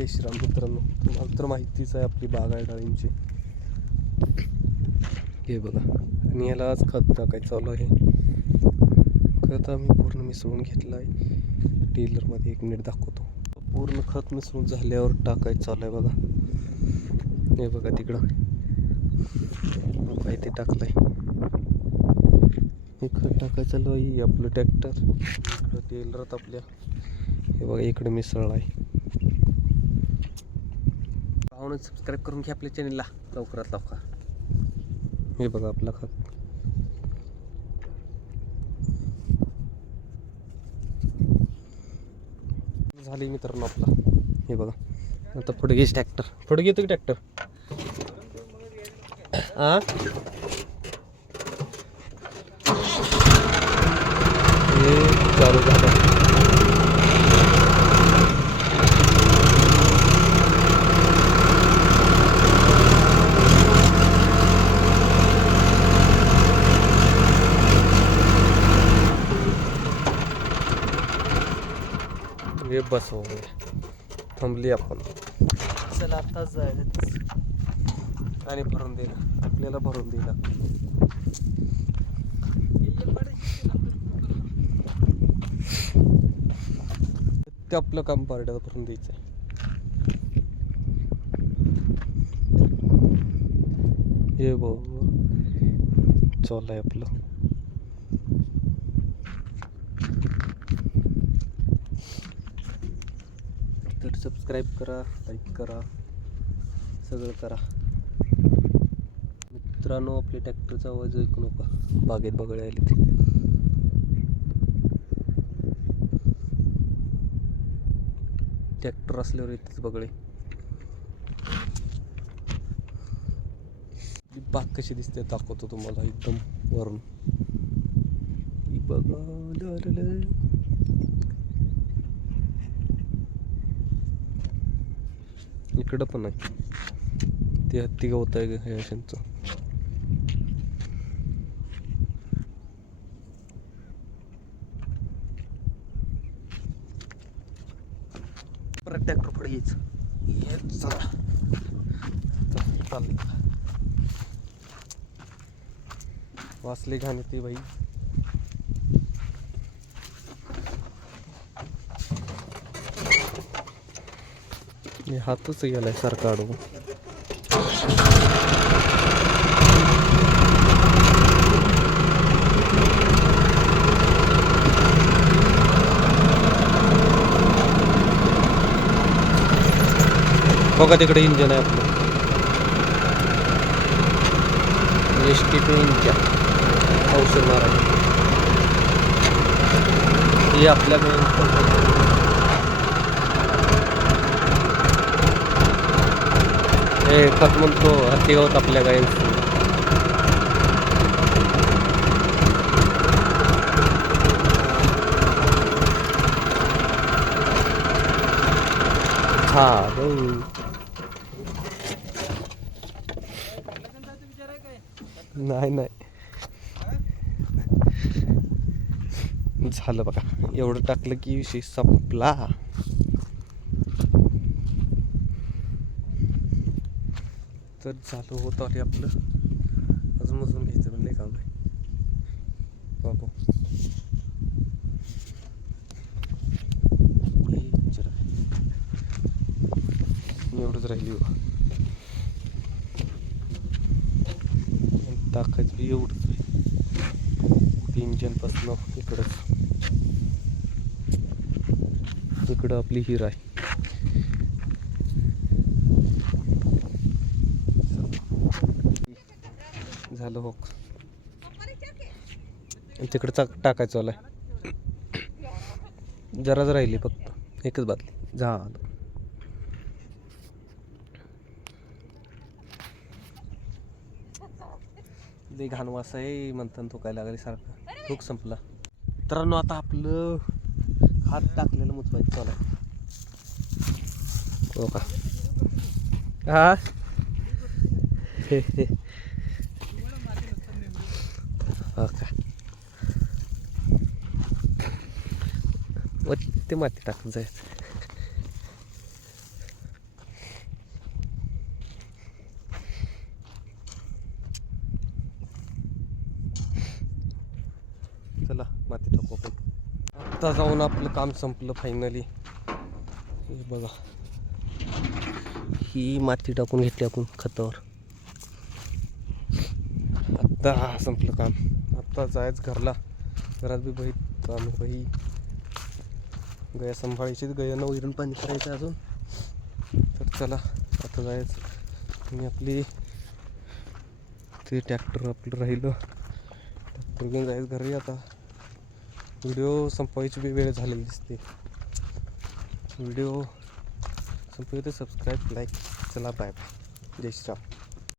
जय श्रीराम मित्रांनो तुम्हाला तर माहितीच आहे आपली बाग आहे डाळिंबची हे बघा आणि याला आज खत टाकायचं चालू आहे. खत आम्ही पूर्ण मिसळून घेतलं आहे. टेलरमध्ये एक मिनिट दाखवतो. पूर्ण खत मिसळून झाल्यावर टाकायचं चालू आहे बघा. हे बघा तिकडं. काय ते टाकलंय. हे खत टाकायचं चालू आहे आपलं ट्रॅक्टर. इकडं टेलरात आपल्या. हे बघा इकडे मिसळ आहे. पाहून सबस्क्राईब करून घ्या आपल्या चॅनलला लवकरात लवकर. हे बघा आपला खत. झाली मित्रांनो आपला. हे बघा. आता पुढे घेस ट्रॅक्टर पुढे घेतो की ट्रॅक्टर आ? हे चालू झालं. हे बस हो थांबली आपण चला आता जायचं. आणि भरून दिला आपल्याला भरून दिला ते आपलं काम पार्ट्याला भरून द्यायचं हे भाऊ चालू आहे आपलं. सबस्क्राईब करा लाईक करा सगळं करा. मित्रांनो आपल्या ट्रॅक्टरचा आवाज ऐकू नका. बागेत बघायला आले ते. ट्रॅक्टर असल्यावर येतेच बघळे ही बाग कशी दिसते दाखवतो तुम्हाला एकदम वरून. ही बघा इकडं पण आहे. ते हत्ती गवत आहे हे अशांचं. परत ट्रॅक्टर पुढे यायचं हे चला वाचले घाण येते बाई. मी हातच गेलाय सारखा अडवून. बघा तिकडे इंजन आहे आपलं. एस टी टू इंजन औषध मारा ही आपल्या हे खत म्हणतो हत्ती गवत आपल्या गायींचं. हा नाही नाही. झालं बघा एवढं टाकलं की विषय संपला. तर झालं होतं आले आपलं अजून मजून घ्यायचं पण काम आहे. बाबा एवढंच राहिली बघा आणि बी एवढंच इंजनपासनं इकडंच. इकडं आपली हिर आहे. झालं हो. तिकडं टाकायचं आलंय. जराच राहिली फक्त. एकच बातली झालं. लई घाण वास आहे म्हणताना तो काय लागले सारखं. भूक संपला. मित्रांनो आता आपलं हात टाकलेलं मुचवायचं चालू आहे. हो का? हा हे? हे हो. вот ते माती так называется. चला माती टाकू आत्ता जाऊन आपलं काम संपलं फायनली बघा. ही माती टाकून घेतली आपण खतावर. आत्ता संपलं काम. आत्ता जायच घरला. घरात बी बही काम बही गया सांभाळायची गयानं वैरण पाणी करायचं अजून. तर चला आता जायचं. आणि आपली ते ट्रॅक्टर आपलं राहिलं. ट्रॅक्टर घेऊन जायचं घरी आता. व्हिडिओ संपवायची बी वेळ झालेली दिसते. व्हिडिओ संपवते सबस्क्राईब लाईक चला बाय बाय जय श्रीराम